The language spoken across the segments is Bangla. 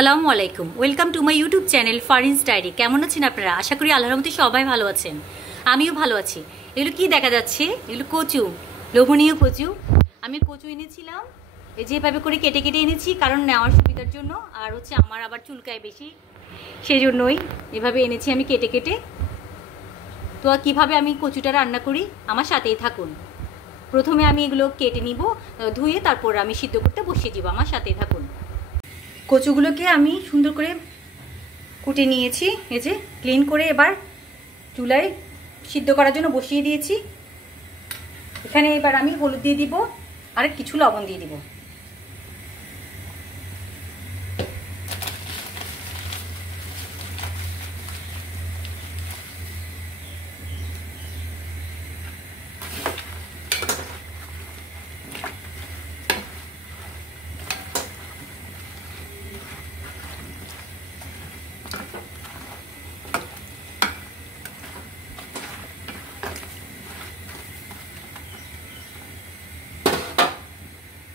আসসালামু আলাইকুম, welcome to my YouTube channel Farin's diary. কেমন আছেন আপনারা? আশা করি আল্লাহর রহমতে সবাই ভালো আছেন, আমিও ভালো আছি। এগুলো কি দেখা যাচ্ছে? এগুলো কচু, লোভনীয় কচু। আমি কচু এনেছিলাম, এই যেভাবে করে কেটে কেটে এনেছি, কারণ নেওয়ার সুবিধার জন্য। আর হচ্ছে আমার আবার চুলকায় বেশি, সেই জন্যই এভাবে এনেছি আমি কেটে কেটে। তো কীভাবে আমি কচুটা রান্না করি, আমার সাথেই থাকুন। প্রথমে আমি এগুলো কেটে নিব, ধুয়ে তারপর আমি সিদ্ধ করতে বসিয়ে দিব। আমার সাথেই থাকুন। কচুগুলোকে আমি সুন্দর করে কুটে নিয়েছি, এই যে ক্লিন করে। এবার চুলায় সিদ্ধ করার জন্য বসিয়ে দিয়েছি। এখানে এবার আমি হলুদ দিয়ে দিব আর কিছু লবণ দিয়ে দিব।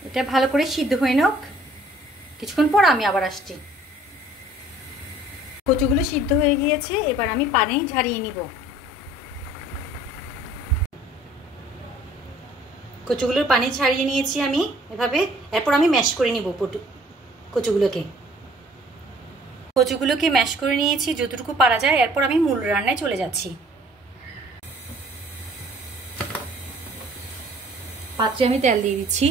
এটা ভালো করে সিদ্ধ হয়ে হোক, কিছুক্ষণ পর আমি আবার আসছি। কচুগুলো সিদ্ধ হয়ে গিয়েছে, এবার আমি পানি ঝারিয়ে নিব। কচুগুলোর পানি ছাড়িয়ে নিয়েছি আমি এভাবে। এরপর আমি ম্যাশ করে নিব কচুগুলোকে ম্যাশ করে নিয়েছি যতটুকু পারা যায়। এরপর আমি মূল রান্নায় চলে যাচ্ছি। পাত্রে আমি তেল দিয়ে দিচ্ছি।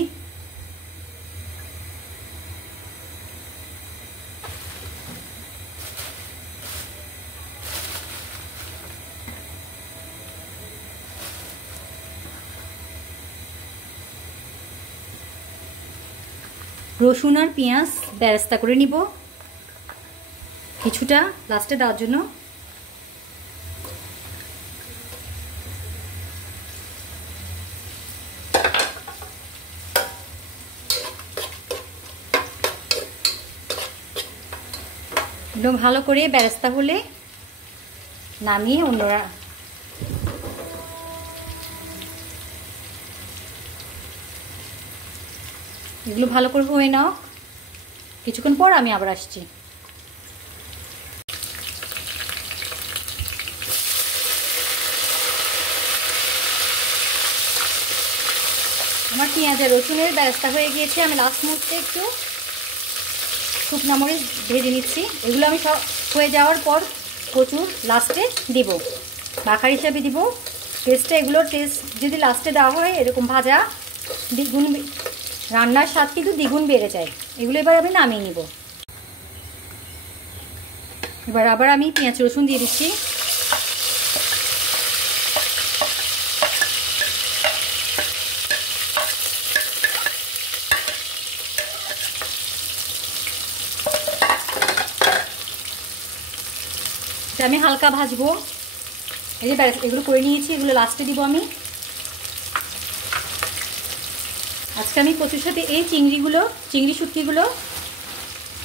রসুন আর পেঁয়াজ বেরেস্তা করে নিব কিছুটা, লাস্টে দেওয়ার জন্য। একদম ভালো করে বেরেস্তা হলে নামিয়ে অন্যরা এগুলো ভালো করে হয়ে নাও। কিছুক্ষণ পর আমি আবার আসছি। আমার পেঁয়াজ আর রসুনের বেরেস্তা হয়ে গিয়েছে। আমি লাস্ট মুহূর্তে একটু শুকনো মরিচ ভেজে নিচ্ছি। এগুলো আমি সব হয়ে যাওয়ার পর কচু লাস্টে দিব, বাখার হিসাবে দিব। এগুলোর টেস্ট যদি লাস্টে দেওয়া হয়, এরকম ভাজা দ্বিগুণ, রান্নার স্বাদ কিন্তু দ্বিগুণ বেড়ে যায়। এগুলো এবার আমি নামিয়ে নিব। এবার আবার আমি পেঁয়াজ রসুন দিয়ে দিচ্ছি। আমি হালকা ভাজবো। এই যে এগুলো করে নিয়েছি, এগুলো লাস্টে দিব আমি। আজকে আমি কচুর সাথে এই চিংড়ি শুটকিগুলো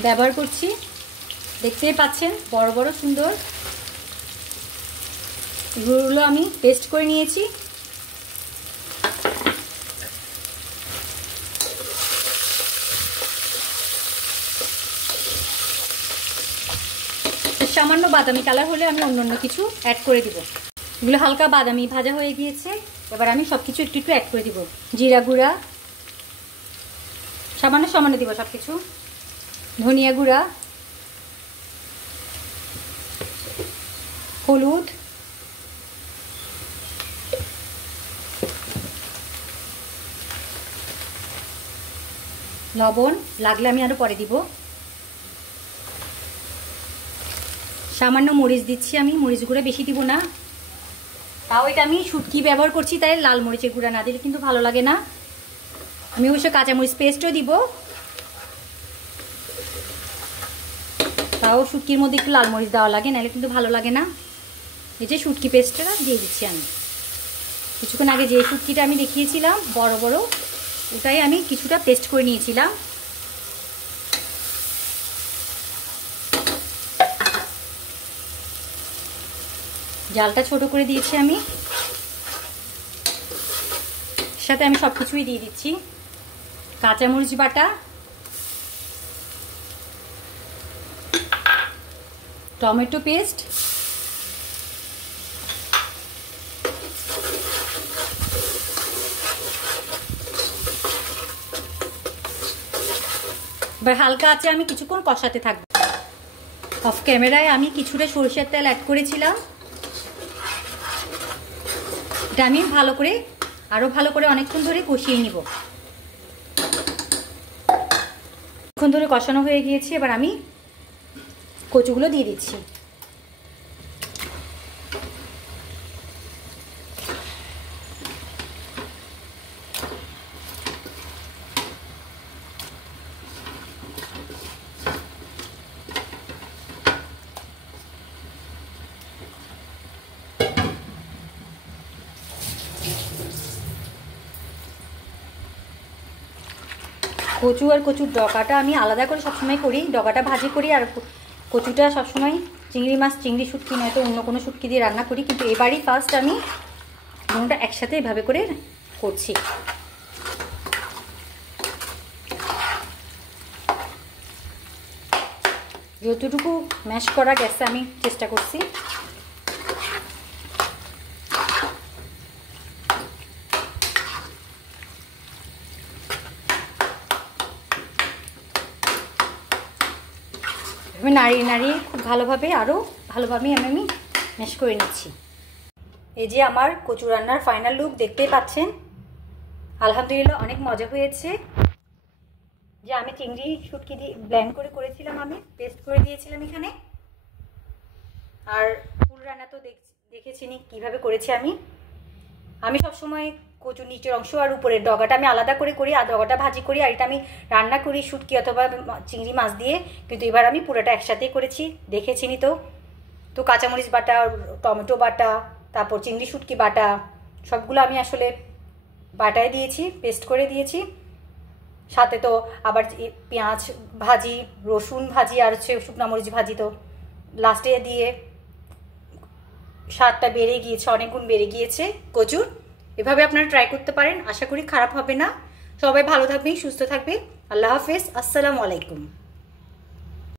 ব্যবহার করছি। দেখতেই পাচ্ছেন বড় বড় সুন্দর। এগুলো আমি পেস্ট করে নিয়েছি। সামান্য বাদামি কালার হলে আমি অন্য কিছু অ্যাড করে দিব। এগুলো হালকা বাদামি ভাজা হয়ে গিয়েছে। এবার আমি সব কিছু একটু অ্যাড করে দিব। জিরা গুঁড়া সামান্য দিব, সব কিছু। ধনিয়া গুঁড়া, হলুদ, লবণ, লাগলে আমি আরও পরে দিব। সামান্য মরিচ দিচ্ছি আমি, মরিচ গুঁড়া বেশি দিব না। তাও এটা আমি শুটকি ব্যবহার করছি, তাই লাল মরিচের গুঁড়া না দিলে কিন্তু ভালো লাগে না। আমি অবশ্য কাঁচামরিচ পেস্টও দিব, তাও শুটকির মধ্যে একটু লাল মরিচ দেওয়া লাগে, নাহলে কিন্তু ভালো লাগে না। এই যে শুটকি পেস্টটা দিয়ে দিচ্ছি আমি। কিছুক্ষণ আগে যে শুটকিটা আমি দেখিয়েছিলাম বড় বড়, ওটাই আমি কিছুটা পেস্ট করে নিয়েছিলাম। জালটা ছোট করে দিয়েছি আমি। সাথে আমি সব কিছুই দিয়ে দিচ্ছি। কাঁচামরিচ বাটা, টমেটো পেস্ট, এবার হালকা আছে আমি কিছুক্ষণ কষাতে থাকবো। অফ ক্যামেরায় আমি কিছুটা সরষের তেল অ্যাড করেছিলাম, এটা আমি আরো ভালো করে অনেকক্ষণ ধরে কষিয়ে নিব। অনেকক্ষণ ধরে কষানো হয়ে গিয়েছে, এবার আমি কচুগুলো দিয়ে দিচ্ছি। কচু আর কচুর ডগাটা আমি আলাদা করে সবসময় করি, ডগাটা ভাজি করি, আর কচুটা সবসময় চিংড়ি মাছ, চিংড়ি শুটকি নয়তো অন্য কোনো শুটকি দিয়ে রান্না করি, কিন্তু এবারই ফার্স্ট আমি দুটোটা একসাথে এভাবে করে করছি। যতটুকু ম্যাশ করা গেছে আমি চেষ্টা করছি। আমি নাড়িয়ে খুব ভালোভাবে আরও ভালোভাবে আমি ম্যাশ করে নিচ্ছি। এই যে আমার কচু রান্নার ফাইনাল লুক দেখতেই পাচ্ছেন। আলহামদুলিল্লাহ অনেক মজা হয়েছে। যে আমি চিংড়ি শুটকি দিয়ে ব্লেন্ড করে করেছিলাম, আমি পেস্ট করে দিয়েছিলাম এখানে। আর ফুল রান্না তো দেখেছিনি কীভাবে করেছি আমি সবসময় কচুর নিচের অংশ আর উপরের ডগাটা আমি আলাদা করে করি, আর ডগাটা ভাজি করি, আর এটা আমি রান্না করি শুটকি অথবা চিংড়ি মাছ দিয়ে, কিন্তু এবার আমি পুরোটা একসাথেই করেছি, দেখেছিনি তো কাঁচামরিচ বাটা, টমেটো বাটা, তারপর চিংড়ি শুটকি বাটা সবগুলো আমি আসলে বাটায় দিয়েছি, পেস্ট করে দিয়েছি। সাথে তো আবার পেঁয়াজ ভাজি, রসুন ভাজি, আর হচ্ছে শুকনো মরিচ ভাজি তো লাস্টে দিয়ে স্বাদটা বেড়ে গিয়েছে, অনেক গুণ বেড়ে গিয়েছে কচুর। এভাবে আপনারা ট্রাই করতে পারেন, আশা করি খারাপ হবে না। সবাই ভালো থাকবেন, সুস্থ থাকবেন। আল্লাহ হাফেজ, আসসালামু আলাইকুম।